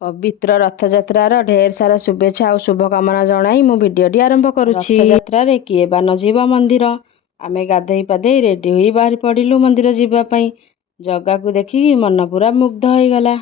पवित्र रथयात्रार ढेर सारा शुभेच्छा और शुभकामना जणाई मु भिडियोटी आरंभ करुछि। रथयात्रा किए बा न जीव मंदिर आमे गाधई पाधई रेडी होई बाहरी पड़िलु मंदिर जीवा पई। जगा को देखी मन पूरा मुग्ध हो गला।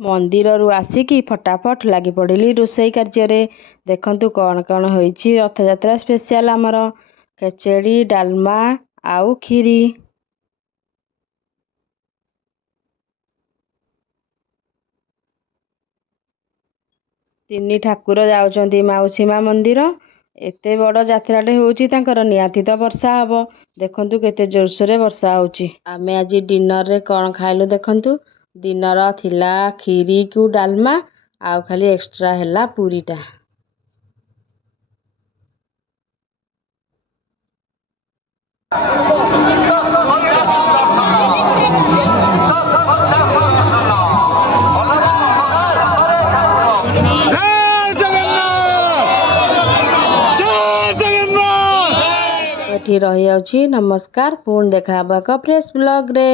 मंदिर रु आसिकी फटाफट लगी पड़िली रोसई कार्य। देखंतु कौन कौन होईची रथयात्रा स्पेशल आमर खेचेड़ी डालमा आउ खीरी। तीन ठाकुर जाउचंती माउसी माँ मंदिर। एते बड़ जात्राटे होउची तांकर निहाती तो वर्षा हबो। देखंतु केते जोरसोरे वर्षा होउची। आमे आज डिनर रे कौन खाइलु देखंतु। दिनर थिला खीरी कु डालमा आउ खाली एक्स्ट्रा हैला पूरीटा। एठी रही जाउची। नमस्कार, पुणी देखा हबा फ्रेश ब्लॉग रे।